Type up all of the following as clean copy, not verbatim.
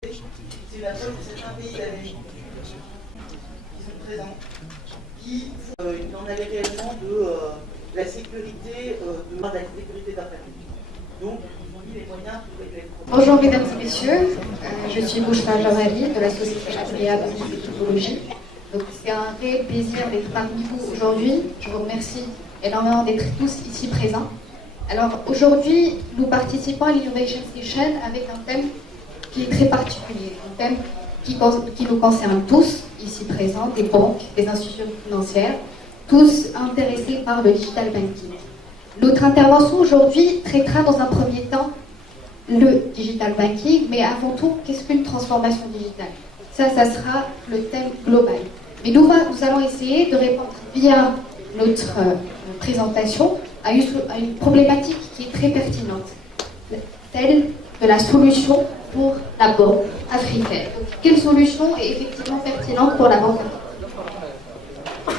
C'est une approche de certains pays d'Amérique qui sont présents, qui font une analyse de la sécurité, de la sécurité d'affaires. Donc, ils ont mis les moyens pour régler. Bonjour mesdames et messieurs, je suis Bouchra Jamali de la société Adria Business et Technologie. Donc c'est un réel plaisir d'être parmi vous aujourd'hui. Je vous remercie énormément d'être tous ici présents. Alors aujourd'hui, nous participons à l'Innovation Station avec un thème qui est très particulier, un thème qui nous concerne tous, ici présents, des banques, des institutions financières, tous intéressés par le digital banking. Notre intervention aujourd'hui traitera dans un premier temps le digital banking, mais avant tout, qu'est-ce qu'une transformation digitale? Ça sera le thème global. Mais nous allons essayer de répondre via notre présentation à une problématique qui est très pertinente, celle de la solution pour la banque africaine. Donc, quelle solution est effectivement pertinente pour la banque africaine?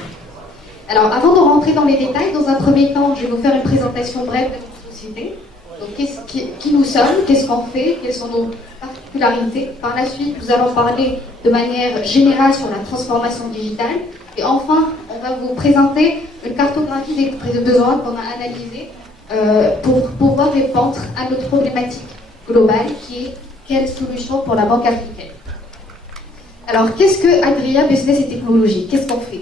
Alors, avant de rentrer dans les détails, dans un premier temps, je vais vous faire une présentation brève de notre société. Donc, qui nous sommes, qu'est-ce qu'on fait, quelles sont nos particularités. Par la suite, nous allons parler de manière générale sur la transformation digitale. Et enfin, on va vous présenter une cartographie des besoins qu'on a analysés pour pouvoir répondre à notre problématique globale qui est quelle solution pour la banque africaine. Alors, qu'est-ce que Adria Business et Technologie? Qu'est-ce qu'on fait?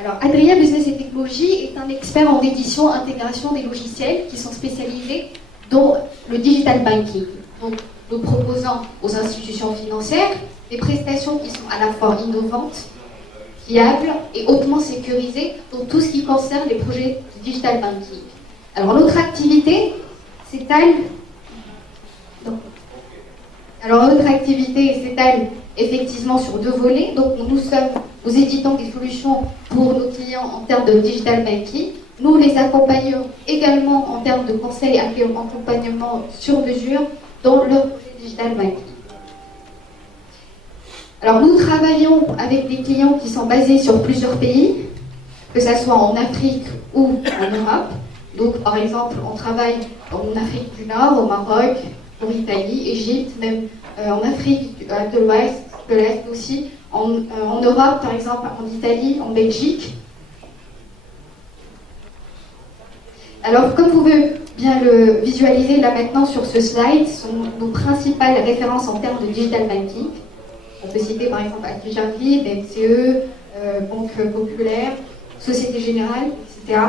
Alors, Adria Business et Technologie est un expert en édition, intégration des logiciels qui sont spécialisés dans le digital banking. Donc, nous proposons aux institutions financières des prestations qui sont à la fois innovantes, fiables et hautement sécurisées dans tout ce qui concerne les projets de digital banking. Alors, notre activité s'étale effectivement sur deux volets. Donc, nous éditons des solutions pour nos clients en termes de digital banking. Nous les accompagnons également en termes de conseils et accompagnement sur mesure dans leur projet digital banking. Alors, nous travaillons avec des clients qui sont basés sur plusieurs pays, que ce soit en Afrique ou en Europe. Donc, par exemple, on travaille en Afrique du Nord, au Maroc, en Italie, Égypte, même en Afrique de l'Est aussi, en Europe, par exemple, en Italie, en Belgique. Alors, comme vous pouvez bien le visualiser là maintenant sur ce slide, sont nos principales références en termes de digital banking. On peut citer par exemple Advijarvi, BNCE, Banque Populaire, Société Générale, etc.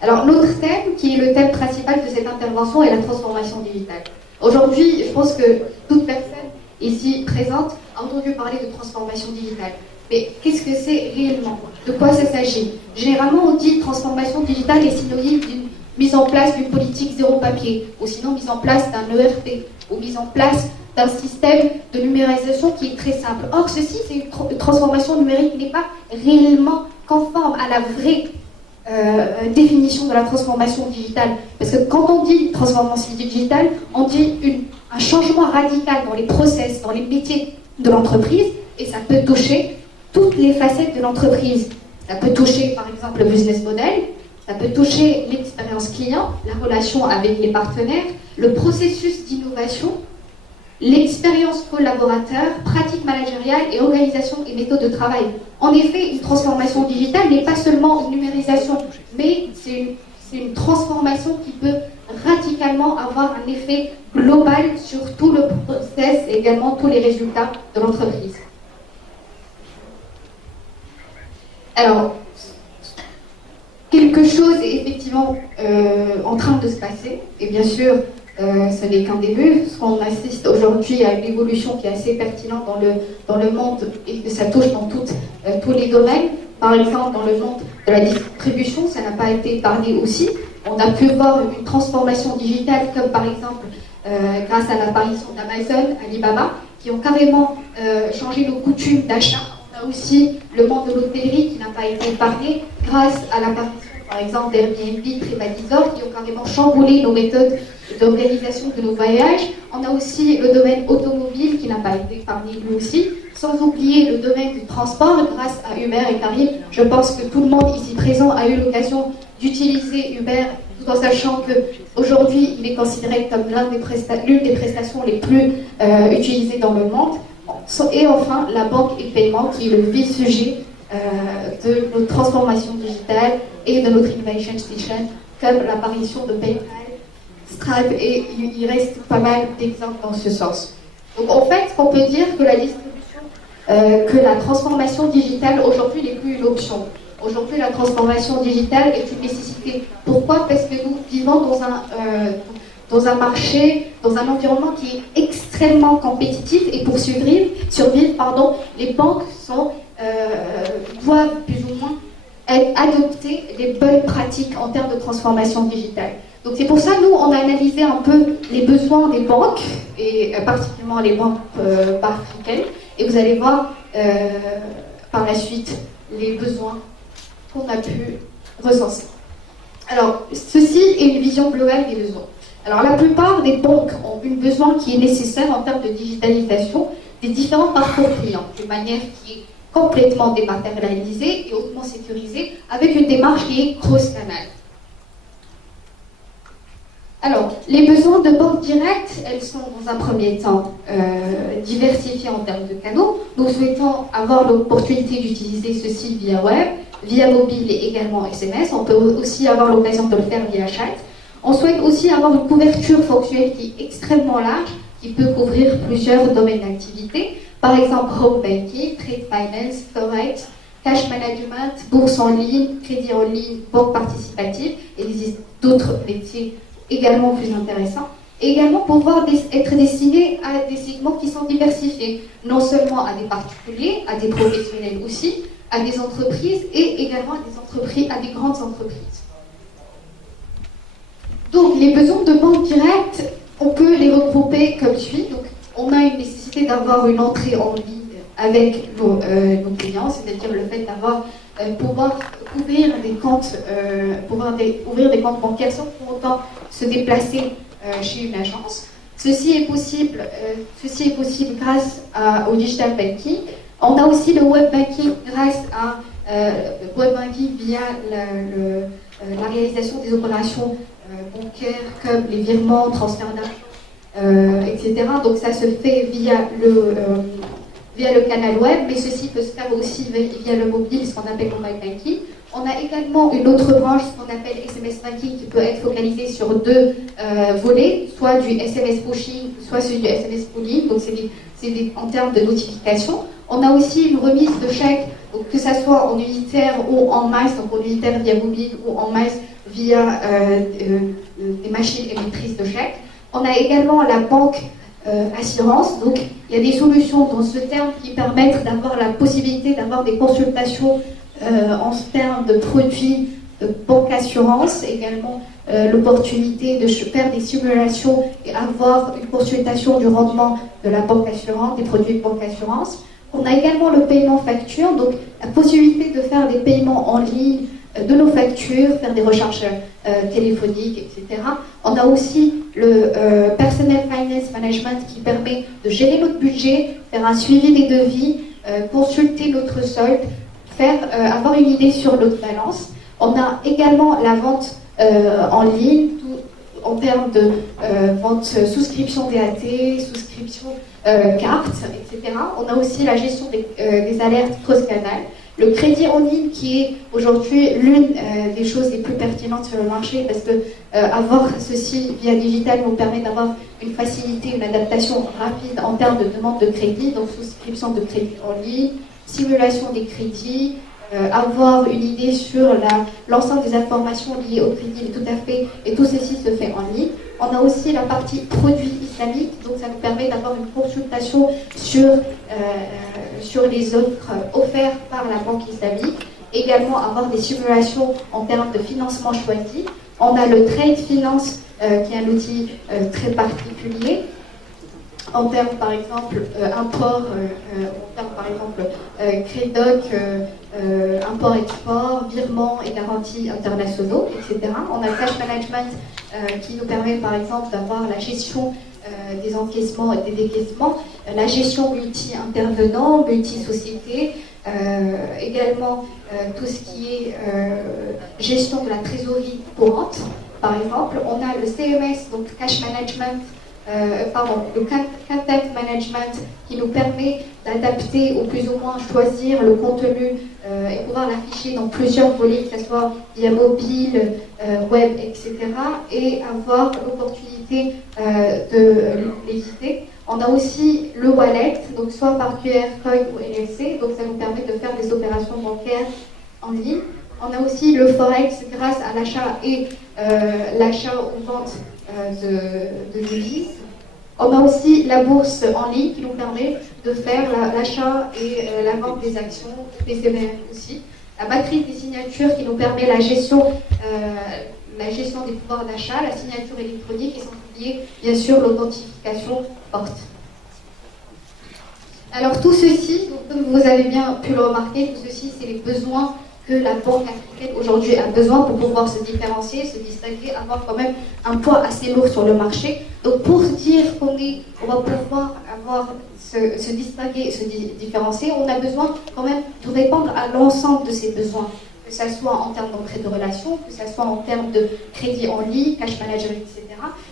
Alors, notre thème, qui est le thème principal de cette intervention, est la transformation digitale. Aujourd'hui, je pense que toute personne ici présente a entendu parler de transformation digitale. Mais qu'est-ce que c'est réellement? De quoi ça s'agit? Généralement, on dit transformation digitale est synonyme d'une mise en place d'une politique zéro papier, ou sinon mise en place d'un ERP, ou mise en place d'un système de numérisation qui est très simple. Or, ceci, c'est une transformation numérique qui n'est pas réellement conforme à la vraie définition de la transformation digitale. Parce que quand on dit transformation digitale, on dit un changement radical dans les process, dans les métiers de l'entreprise, et ça peut toucher toutes les facettes de l'entreprise. Ça peut toucher, par exemple, le business model, ça peut toucher l'expérience client, la relation avec les partenaires, le processus d'innovation, l'expérience collaborateur, pratique managériale et organisation et méthode de travail. En effet, une transformation digitale n'est pas seulement une numérisation, mais c'est une transformation qui peut radicalement avoir un effet global sur tout le process et également tous les résultats de l'entreprise. Alors, quelque chose est effectivement en train de se passer, et bien sûr, ce n'est qu'un début, parce qu'on assiste aujourd'hui à une évolution qui est assez pertinente dans le monde et que ça touche dans tous les domaines. Par exemple, dans le monde de la distribution, ça n'a pas été épargné aussi. On a pu voir une transformation digitale, comme par exemple grâce à l'apparition d'Amazon, Alibaba, qui ont carrément changé nos coutumes d'achat. On a aussi le monde de l'hôtellerie qui n'a pas été épargné grâce à l'apparition, par exemple, d'Airbnb, TripAdvisor, qui ont carrément chamboulé nos méthodes d'organisation de nos voyages. On a aussi le domaine automobile qui n'a pas été épargné lui aussi, sans oublier le domaine du transport grâce à Uber et Careem. Je pense que tout le monde ici présent a eu l'occasion d'utiliser Uber tout tout en sachant qu'aujourd'hui, il est considéré comme l'une des prestations les plus utilisées dans le monde. Et enfin, la banque et le paiement, qui est le vif sujet de notre transformation digitale et de notre Innovation Station, comme l'apparition de PayPal, Stripe, et il reste pas mal d'exemples dans ce sens. Donc en fait, on peut dire que la transformation digitale aujourd'hui n'est plus une option. Aujourd'hui, la transformation digitale est une nécessité. Pourquoi? Parce que nous vivons dans un marché, dans un environnement qui est extrêmement compétitif, et pour survivre, les banques doivent plus ou moins adopter les bonnes pratiques en termes de transformation digitale. Donc c'est pour ça que nous, on a analysé un peu les besoins des banques, et particulièrement les banques africaines, et vous allez voir par la suite les besoins qu'on a pu recenser. Alors, ceci est une vision globale des besoins. Alors, la plupart des banques ont un besoin qui est nécessaire en termes de digitalisation des différents parcours clients, de manière qui est complètement dématérialisée et hautement sécurisée, avec une démarche qui est cross-canal. Alors, les besoins de banque directe, elles sont dans un premier temps diversifiées en termes de canaux. Nous souhaitons avoir l'opportunité d'utiliser ceci via web, via mobile et également SMS. On peut aussi avoir l'occasion de le faire via chat. On souhaite aussi avoir une couverture fonctionnelle qui est extrêmement large, qui peut couvrir plusieurs domaines d'activité. Par exemple, home banking, trade finance, forex, cash management, bourse en ligne, crédit en ligne, banque participative, et il existe d'autres métiers également plus intéressants, et également pouvoir être destiné à des segments qui sont diversifiés, non seulement à des particuliers, à des professionnels aussi, à des entreprises et également à des grandes entreprises. Donc les besoins de banque directe, on peut les regrouper comme suit. Donc on a une nécessité d'avoir une entrée en ligne avec nos clients, c'est-à-dire le fait d'avoir pouvoir ouvrir des comptes, ouvrir des comptes bancaires sans pour autant se déplacer chez une agence. Ceci est possible grâce au digital banking. On a aussi le web banking grâce à web banking via la réalisation des opérations bancaires comme les virements, transferts d'argent, etc. Donc ça se fait via le canal web, mais ceci peut se faire aussi via le mobile, ce qu'on appelle mobile banking. On a également une autre branche, ce qu'on appelle SMS banking, qui peut être focalisée sur deux volets, soit du SMS pushing, soit celui du SMS pooling, donc c'est en termes de notification. On a aussi une remise de chèques, donc que ça soit en unitaire ou en masse, donc en unitaire via mobile ou en masse via des machines émettrices de chèques. On a également la banque assurance, donc il y a des solutions dans ce terme qui permettent d'avoir la possibilité d'avoir des consultations en termes de produits de banque assurance, également l'opportunité de faire des simulations et avoir une consultation du rendement de la banque assurance, des produits de banque assurance. On a également le paiement facture, donc la possibilité de faire des paiements en ligne de nos factures, faire des recharges téléphoniques, etc. On a aussi le Personal Finance Management qui permet de gérer notre budget, faire un suivi des devis, consulter notre solde, avoir une idée sur notre balance. On a également la vente en ligne, en termes de vente, souscription DAT, souscription carte, etc. On a aussi la gestion des alertes cross-canal. Le crédit en ligne qui est aujourd'hui l'une des choses les plus pertinentes sur le marché parce que avoir ceci via digital nous permet d'avoir une facilité, une adaptation rapide en termes de demande de crédit, donc souscription de crédit en ligne, simulation des crédits, avoir une idée sur l'ensemble des informations liées au crédit, mais tout à fait, et tout ceci se fait en ligne. On a aussi la partie produits islamiques, donc ça nous permet d'avoir une consultation sur les offres offertes par la banque islamique, également avoir des simulations en termes de financement choisi. On a le Trade Finance, qui est un outil très particulier, en termes par exemple import, en termes par exemple Crédoc, import-export, virements et garanties internationaux, etc. On a Cash Management qui nous permet par exemple d'avoir la gestion des encaissements et des décaissements, la gestion multi-intervenants, multi-sociétés, également tout ce qui est gestion de la trésorerie courante, Par exemple, on a le CMS, donc Cash Management, le Content Management, qui nous permet d'adapter ou plus ou moins choisir le contenu et pouvoir l'afficher dans plusieurs volets, que ce soit via mobile, web, etc. et avoir l'opportunité de l'éditer. On a aussi le wallet, donc soit par QR code ou NFC, donc ça nous permet de faire des opérations bancaires en ligne. On a aussi le Forex grâce à l'achat et l'achat ou vente de devises. On a aussi la bourse en ligne qui nous permet de faire l'achat et la vente des actions, des CBF aussi. La matrice des signatures qui nous permet la gestion des pouvoirs d'achat, la signature électronique et sans oublier bien sûr l'authentification forte. Alors tout ceci, donc, comme vous avez bien pu le remarquer, tout ceci c'est les besoins que la banque africaine aujourd'hui a besoin pour pouvoir se différencier, se distinguer, avoir quand même un poids assez lourd sur le marché. Donc pour se dire qu'on va pouvoir se distinguer et se différencier, on a besoin quand même de répondre à l'ensemble de ces besoins, que ce soit en termes d'entrée de relation, que ce soit en termes de crédit en ligne, cash management, etc.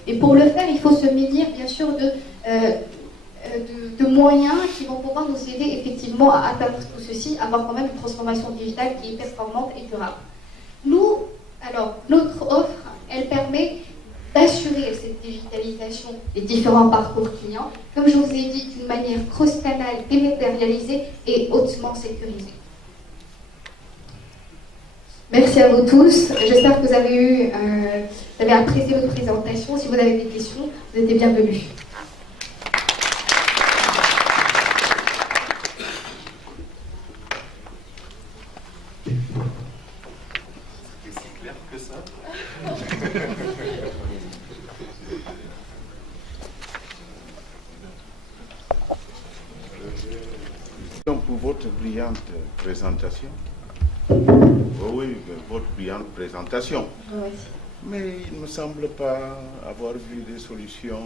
Et pour le faire, il faut se munir bien sûr de moyens qui vont pouvoir nous aider effectivement à atteindre tout ceci, avoir quand même une transformation digitale qui est performante et durable. Notre offre, elle permet d'assurer cette digitalisation des différents parcours clients, comme je vous ai dit, d'une manière cross-canal, dématérialisée et hautement sécurisée. Merci à vous tous. J'espère que vous avez apprécié votre présentation. Si vous avez des questions, vous êtes les bienvenus. Pour votre brillante présentation. Oui, votre brillante présentation. Oui. Mais il ne me semble pas avoir vu des solutions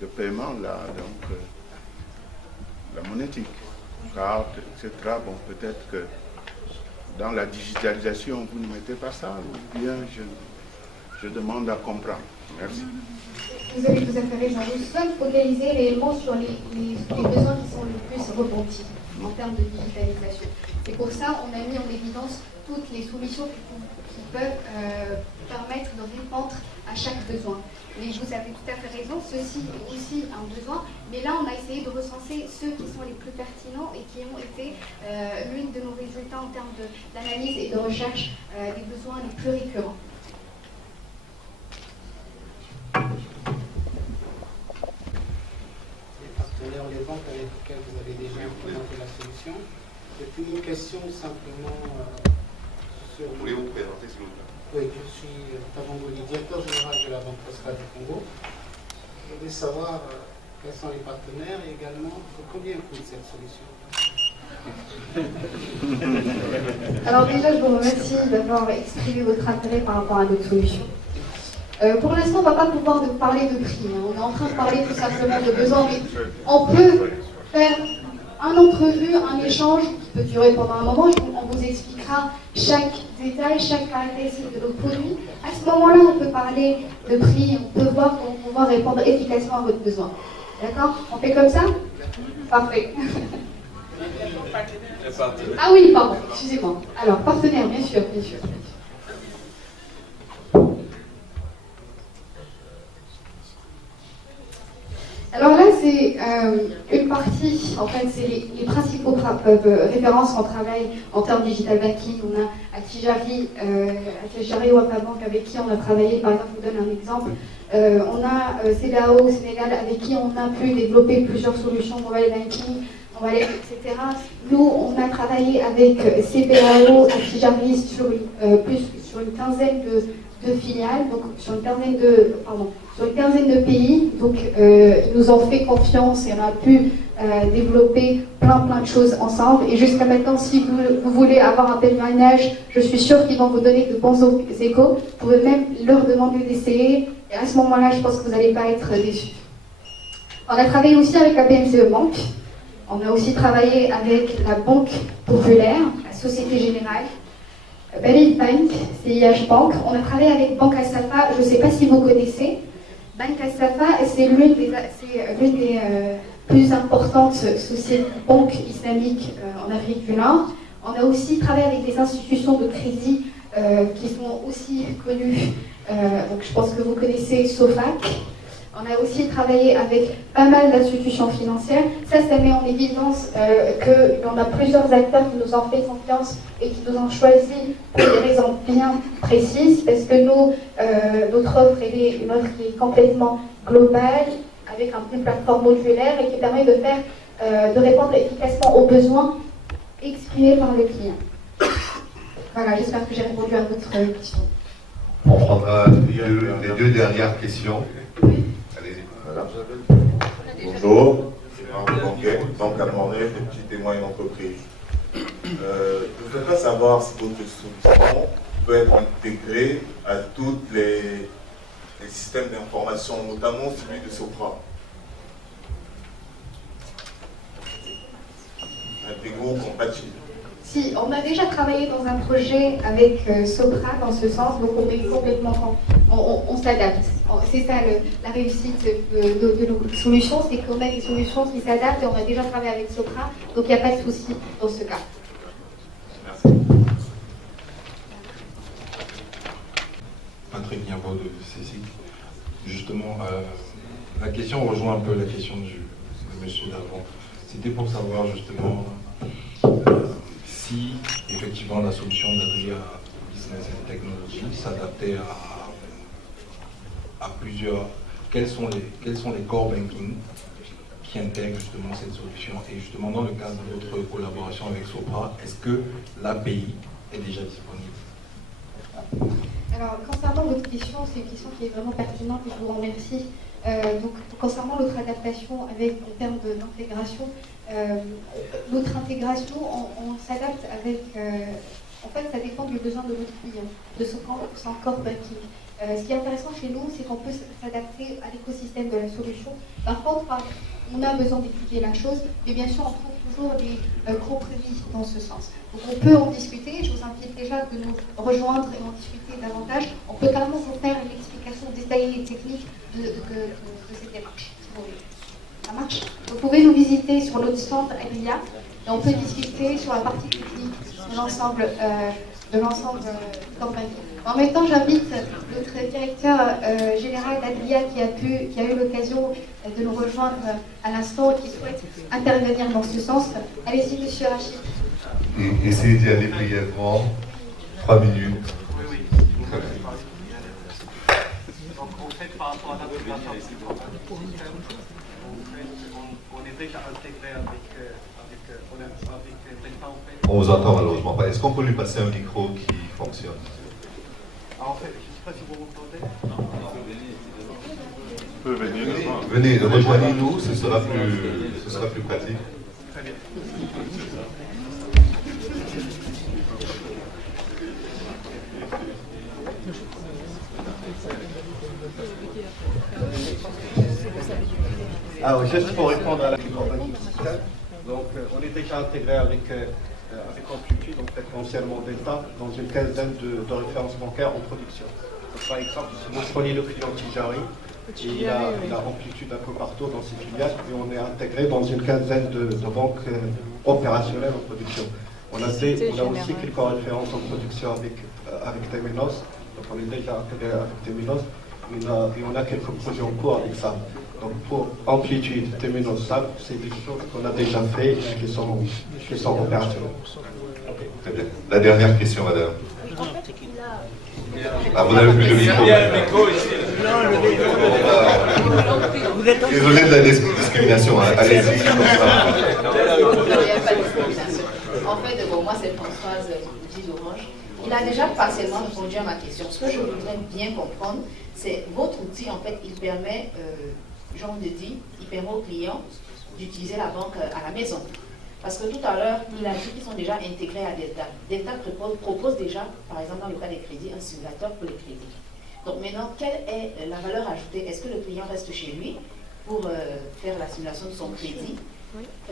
de paiement là, donc la monétique, carte, etc. Bon, peut-être que dans la digitalisation, vous ne mettez pas ça, ou bien je demande à comprendre. Merci. Vous avez tout à fait raison. Nous sommes focalisés réellement sur les besoins qui sont le plus repentis en termes de digitalisation. Et pour ça, on a mis en évidence toutes les solutions qui peuvent permettre de répondre à chaque besoin. Mais vous avez tout à fait raison, ceci est aussi un besoin, mais là on a essayé de recenser ceux qui sont les plus pertinents et qui ont été l'une de nos résultats en termes d'analyse et de recherche des besoins les plus récurrents. Les banques avec lesquelles vous avez déjà implémenté la solution. Et puis une question simplement sur le... Oui, je suis Tabangoli, directeur général de la Banque Postale du Congo. Je voulais savoir quels sont les partenaires et également combien coûte cette solution. Alors déjà, je vous remercie d'avoir exprimé votre intérêt par rapport à notre solution. Pour l'instant, on ne va pas pouvoir parler de prix. On est en train de parler tout simplement de besoins. Mais on peut faire un entrevue, un échange qui peut durer pendant un moment. On vous expliquera chaque détail, chaque caractéristique de nos produits. À ce moment-là, on peut parler de prix. On peut voir comment pouvoir répondre efficacement à votre besoin. D'accord? On fait comme ça? Parfait. Ah oui, pardon, excusez-moi. Alors, partenaire, bien sûr, bien sûr. Alors là, c'est une partie, en fait, c'est les principaux références qu'on travaille en termes digital banking. On a Atijari Wafabank avec qui on a travaillé, par exemple, je vous donne un exemple. On a CBAO au Sénégal avec qui on a pu développer plusieurs solutions mobile banking, etc. Nous, on a travaillé avec CBAO, Atijari sur une quinzaine de filiales, donc sur une quinzaine de pays. Donc ils nous ont fait confiance et on a pu développer plein de choses ensemble. Et jusqu'à maintenant, si vous voulez avoir un témoignage, je suis sûre qu'ils vont vous donner de bons échos. Vous pouvez même leur demander d'essayer. Et à ce moment-là, je pense que vous n'allez pas être déçus. On a travaillé aussi avec la BMCE Banque. On a aussi travaillé avec la Banque Populaire, la Société Générale. Valid Bank, CIH Bank. On a travaillé avec Banque Assafa, je ne sais pas si vous connaissez. Banque Assafa, c'est l'une des plus importantes banques islamiques en Afrique du Nord. On a aussi travaillé avec des institutions de crédit qui sont aussi connues. Donc je pense que vous connaissez SOFAC. On a aussi travaillé avec pas mal d'institutions financières. Ça met en évidence qu'il y en a plusieurs acteurs qui nous ont fait confiance et qui nous ont choisis pour des raisons bien précises, parce que notre offre est une offre qui est complètement globale, avec une plateforme modulaire et qui permet de répondre efficacement aux besoins exprimés par le client. Voilà, j'espère que j'ai répondu à votre question. On prendra les deux dernières questions. Bonjour, je suis Arnaud Banquet, Banque Amoret, petit témoin et entreprise. Je voudrais savoir si votre solution peut être intégrée à tous les systèmes d'information, notamment celui de Sopra. Intégraux ou compatible. Si, on a déjà travaillé dans un projet avec Sopra dans ce sens, donc on est complètement, on s'adapte. C'est ça la réussite de nos solutions, c'est qu'on a des solutions qui s'adaptent et on a déjà travaillé avec Sopra, donc il n'y a pas de souci dans ce cas. Merci. Patrick Niambo de Cécile. Justement, la question rejoint un peu la question du monsieur d'avant. C'était pour savoir justement si effectivement la solution d'Adria Business and Technology s'adaptait à plusieurs. Quels sont les core banking qui intègrent justement cette solution? Et justement dans le cadre de votre collaboration avec Sopra, est-ce que l'API est déjà disponible? Alors, concernant votre question, c'est une question qui est vraiment pertinente et je vous remercie. Donc, concernant notre adaptation en termes d'intégration, notre intégration, on s'adapte avec... en fait, ça dépend du besoin de notre client, de son core banking. Ce qui est intéressant chez nous, c'est qu'on peut s'adapter à l'écosystème de la solution. Par contre, on a besoin d'étudier la chose, mais bien sûr, on trouve toujours des compromis dans ce sens. Donc, on peut en discuter. Je vous invite déjà de nous rejoindre et en discuter davantage. On peut carrément vous faire une explication détaillée et technique de cette démarche, si vous voulez. Ça marche? Vous pouvez nous visiter sur notre stand Adria et on peut discuter sur la partie technique de l'ensemble campagne. En même temps, j'invite notre directeur général d'Adria qui a eu l'occasion de nous rejoindre à l'instant et qui souhaite intervenir dans ce sens. Allez-y, monsieur Rachid. Et essayez d'y aller brièvement, 3 minutes. Très bien. Donc, en fait, par rapport à l'intégration avec le système, on est déjà intégré avec Delta, en fait. On vous entend malheureusement pas. Est-ce qu'on peut lui passer un micro qui fonctionne? En fait, je ne sais pas si vous m'entendez. Peut venir devant. Venez, rejoignez-nous, ce sera plus pratique. Très bien. Alors, juste pour répondre à la question du système, donc on est déjà intégré avec Amplitude, en fait, anciennement Delta, dans une quinzaine de références bancaires en production. Donc, par exemple, si vous prenez le client Tijari, il a Amplitude un peu partout dans ses filiales et on est intégré dans une quinzaine de banques opérationnelles en production. On a aussi quelques références en production avec Temenos, donc on est déjà intégré avec Temenos. Et on a quelques projets en cours avec ça. Donc pour Amplitude, Temenos, SAP, c'est des choses qu'on a déjà fait et qui sont opérationnelles. Très bien. La dernière question, madame. Ah, vous n'avez plus le micro. Désolé de la discrimination. Allez-y. En fait, pour moi, c'est Françoise d'Orange. Il a déjà partiellement répondu à ma question. Ce que je voudrais bien comprendre, c'est votre outil, en fait, il permet, Jean de dit, il permet aux clients d'utiliser la banque à la maison. Parce que tout à l'heure, il a dit qu'ils sont déjà intégrés à Delta. Delta propose déjà, par exemple, dans le cas des crédits, un simulateur pour les crédits. Donc maintenant, quelle est la valeur ajoutée? Est-ce que le client reste chez lui pour faire la simulation de son crédit?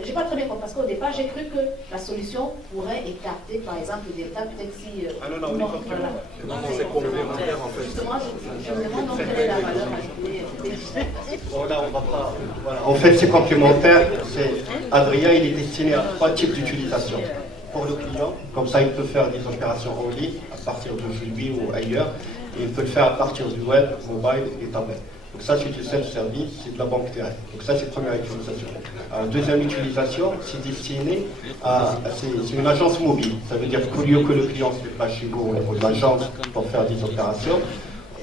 J'ai pas très bien compris parce qu'au départ j'ai cru que la solution pourrait écarter par exemple le delta, peut-être si. non, voilà. C'est complémentaire en fait. Justement, je me demande donc quelle est la valeur ajoutée. En fait, c'est complémentaire. Adria, il est destiné à 3 types d'utilisation. Pour le client, comme ça, il peut faire des opérations en ligne à partir de chez lui ou ailleurs. Et il peut le faire à partir du web, mobile et tablette. Donc ça, c'est du self-service, c'est de la banque directe. Donc ça, c'est la première utilisation. Deuxième utilisation, c'est destiné à... C'est une agence mobile. Ça veut dire qu'au lieu que le client se déplace chez vous au niveau de l'agence pour faire des opérations,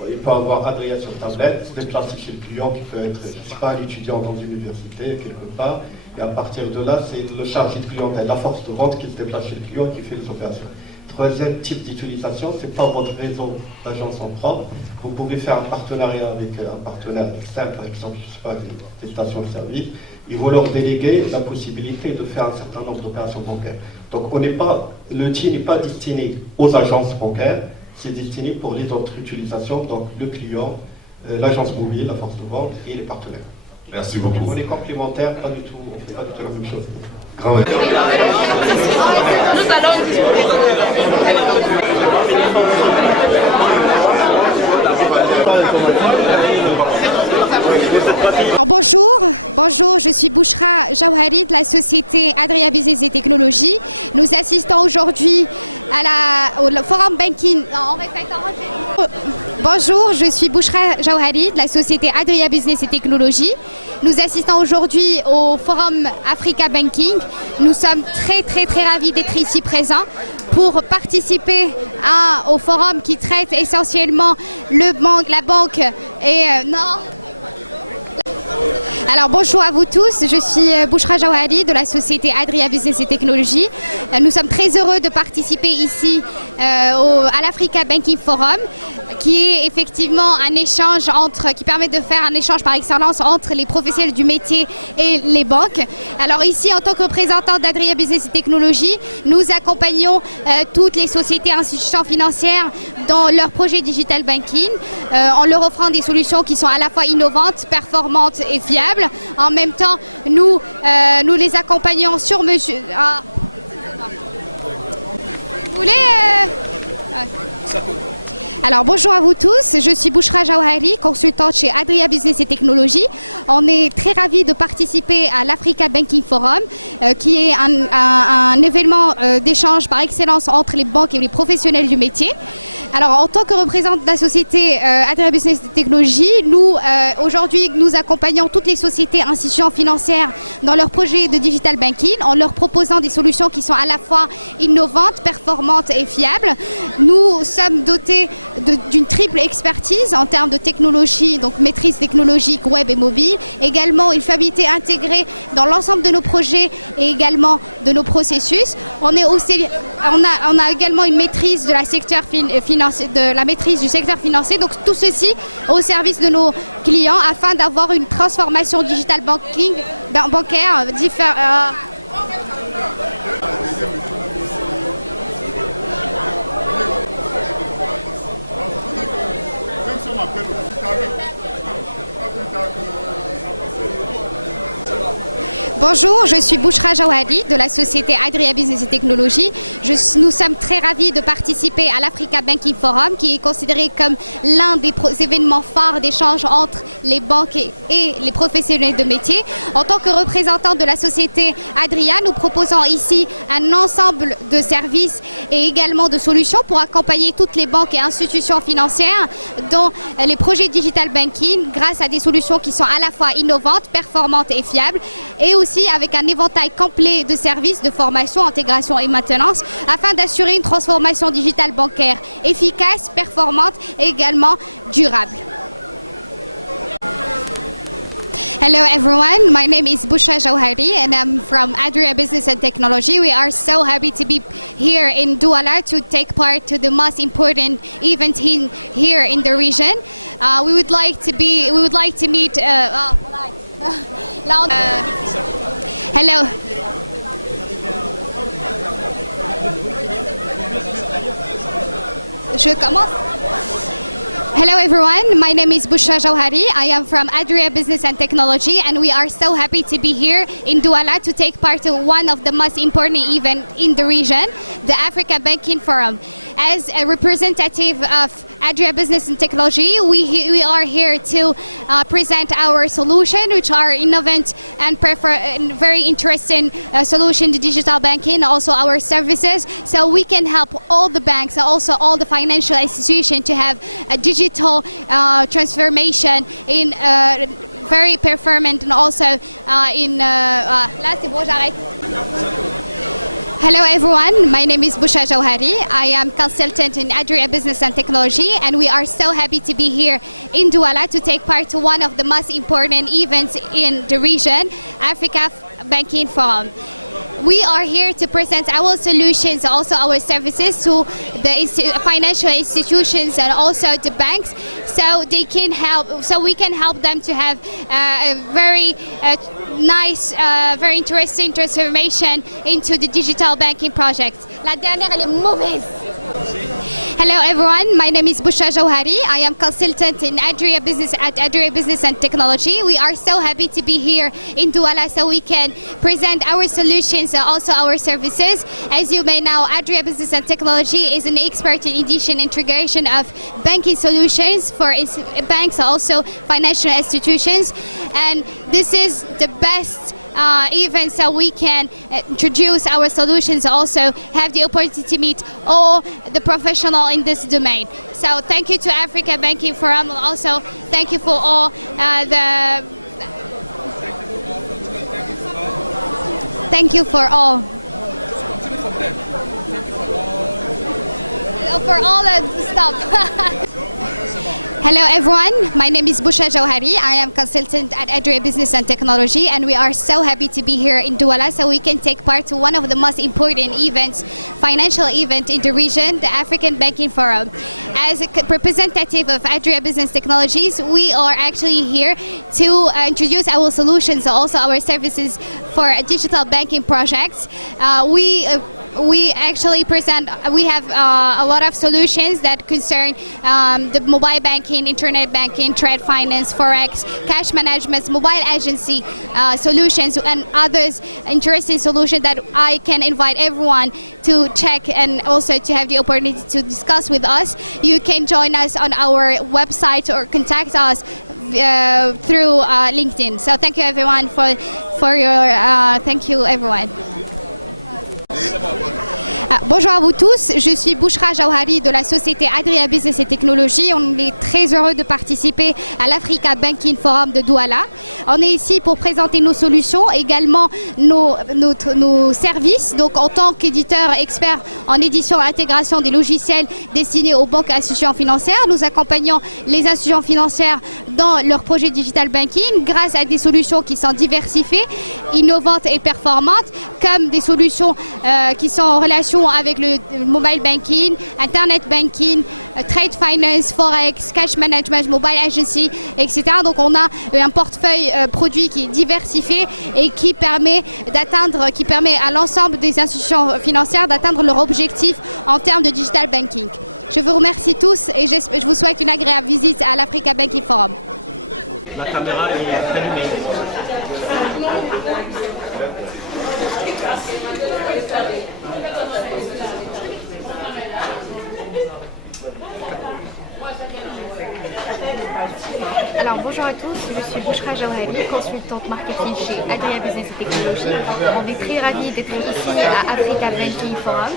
il peut avoir Adria sur tablette, se déplacer chez le client qui peut être, je ne sais pas, un étudiant dans une université, quelque part. Et à partir de là, c'est le chargé de clientèle, la force de vente qui se déplace chez le client qui fait les opérations. Troisième type d'utilisation, ce n'est pas votre réseau d'agence en propre. Vous pouvez faire un partenariat avec un partenaire externe, par exemple, je ne sais pas, des stations de service, et vous leur déléguez la possibilité de faire un certain nombre d'opérations bancaires. Donc le TI n'est pas destiné aux agences bancaires, c'est destiné pour les autres utilisations, donc le client, l'agence mobile, la force de vente et les partenaires. Merci beaucoup. On est complémentaires, pas du tout, on ne fait pas du tout la même chose. Grand merci. Alors, bonjour, je suis Bouchra Jawhari de la société Adria Business et Technologies. Nous assistons aujourd'hui au Forum Banking. Bonjour, je suis Bouchra Jawhari de la société Adria Business et Technologies. Nous assistons aujourd'hui au Forum Africa Banking. Nous sommes très ravis d'être ici présents pour participer au forum qui traite essentiellement la banque et Alors bonjour à vous tous, je suis Bouchra Jawhari de la société Adria Business et Technologies. Nous sommes très heureux de participer ici à l'Africa Banking Forum, qui est effectivement un échange qui permet de faire un échange par excellence entre les professionnels du métier et les banques. Alors ici, en tant que représentant d'Adria Business et Technologies, nous accompagnons toutes les sociétés et institutions financières dans leur projet digital banking, en leur offrant des solutions qui sont à la fois innovantes, performantes et fiables. En même temps, nous les accompagnons sur mesure. Vous voulez Alors bonjour à vous tous, je suis Bouchra Jawhari, consultante chez Adria Business et Technologies. On est très ravis de participer à l'Africa Banking Forum, qui est un événement d'échange par excellence entre les banques et les professionnels du métier. Alors en tant que représentante de la société Adria Business et Technologies, aujourd'hui nous accompagnons toutes les sociétés et institutions financières dans leur projet de digital banking en leur proposant des solutions qui sont à la fois innovantes, performantes et fiables. Nous sommes dotés d'une triple expertise en termes de technologie, donc maîtrise technologique web et mobile, également une fiabilité intégrée dans l'ensemble de nos projets et également de nos processus. On a également une maîtrise de la maîtrise du secteur financier, donc tout ceci au service de nos clients afin d'avoir une transformation digital bancaire différente. Bonjour, je suis Bouchra Jawhari de la société Adria Business et Technologies. Nous sommes très ravis de participer à l'Africa Banking Forum, qui est considéré comme l'un des événements phares d'échange entre les banques et les professionnels de métier. En tant que représentant de la société Adria, nous proposons ici un ensemble de services et également de solutions pour accompagner toutes les banques et institutions financières dans les projets digital banking grâce à des solutions qui sont à la fois innovantes, performantes et fiables, et aussi avec un éventail complet de services de formation, intégration et maintenance afin d'assurer une transformation digitale bancaire efficace, performante et également durable. Hello everyone, my name is Bouchra Jawhari and I'm from Adria Business and Technology. We are so happy to be here in Douala to take part to the most important event here in the region. We would like to meet hello. Je commence. Hello everyone, my name is Bushra Jauhari. I am from Adria Business and Technology, and we are so happy to be here in Douala to take part in one of the most important events in the region, the Africa Banking Forum. As a representative of Adria Business and Technology, we are here to present our solution, which are innovative and very interesting solution to digital banking, also our services, so we can help all the banks and also all the financial institutions to have a digital transformation in very performant and also in... Là, c'est bon, j'arrête. Hello everyone, my name is Bushra Jauhari. I am consultant in Adria Business and Technology, and we are so happy to be here in Douala to take part in one of the most important events in the region, Africa Banking Forum. We are here to present our solutions, also our services to the financial institutions and also the banks, so they can help. So we can help them to have a very nice, very interesting transformation into the digital banking projects. La dernière, elle est mauvaise. Hello everyone, my name is Bushra Jauhari. I am consultant in Adria Business at Adria Business and Technology. We are so happy to be here in Douala so we can present our solutions and also our services. As you may know, Adria Business and Technology is an expert in addition integration of banking solutions for banks and also financial institutions. And this is the best even so we can introduce our solutions, also have the opportunity to meet all the professionals in this domain. So thank you to Africa Banking Forum, also thank you for all thank you for all the stuff. Hello everyone, my name is Bushra Jauhari. I am consultant at Adria Business and Technology, and we are so happy to be here in Douala so we can take part in one of the most important events, financial event in the region, the African Banking Forum. As a representative of Adria Business Technologies, we are actually here to introduce our solutions, also our services for digital banking projects. We actually present, we have a lot of solutions that concern the mobile banking, internet banking, trade finance, forex, cash management, mobile agency solutions, and others interesting solutions that I can invite everyone to check and also to have the opportunity to discuss with us. You can join us on our website or contact us through LinkedIn. So thank you everyone for your, thank you everyone. Bonjour à vous tous, je suis Bushra Jauhari de la société Adria Business et Technology. On est très heureux de participer à l'Africa Banking Forum de Douala. On est ici pour présenter nos solutions, également nos services. Donc en tant qu'éditeur expert en édition et intégration des logiciels destinés aux banques et institutions financières, nous accompagnons les institutions financières dans leur projet digital banking grâce à des solutions qui sont diversifiées, innovantes et performantes, comme des solutions qui sont en relation avec le mobile banking, internet banking, trade finance, forex, cash management, mobile agency, etc. Donc on a un portefeuille produit qui est diversifié et qui permet à l'ensemble des institutions financières d'atteindre leur objectif en termes de digital banking. Je vous remercie tous et je vous souhaite une agréable visite à l'Africa Banking Forum. La caméra est allumée. Alors bonjour à tous, je suis Bushra Jauhari, consultante marketing chez Adria Business et Technology. On est très ravis d'être ici à Africa Banking Forum.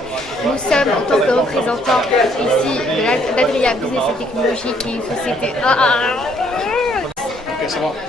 Nous sommes en tant que représentants ici d'Adria Business et Technology, qui est une société...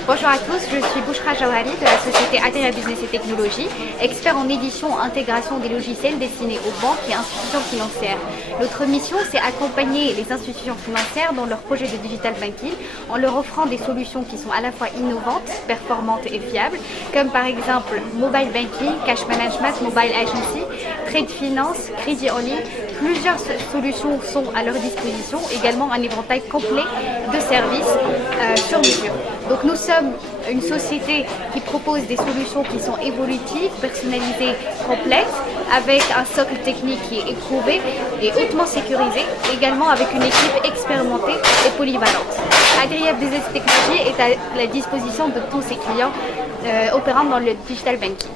Bonjour à tous, je suis Bushra Jauhari de la société Adria Business et Technology, expert en édition et intégration des logiciels destinés aux banques et institutions financières. Notre mission, c'est accompagner les institutions financières dans leur projet de digital banking en leur offrant des solutions qui sont à la fois innovantes, performantes et fiables, comme par exemple mobile banking, cash management, mobile agency, trade finance, crédit en ligne, plusieurs solutions sont à leur disposition, également un éventail complet de services sur mesure. Donc nous sommes une société qui propose des solutions qui sont évolutives, personnalisées, complètes, avec un socle technique qui est éprouvé et hautement sécurisé, également avec une équipe expérimentée et polyvalente. Adria Business Technology est à la disposition de tous ses clients opérant dans le digital banking.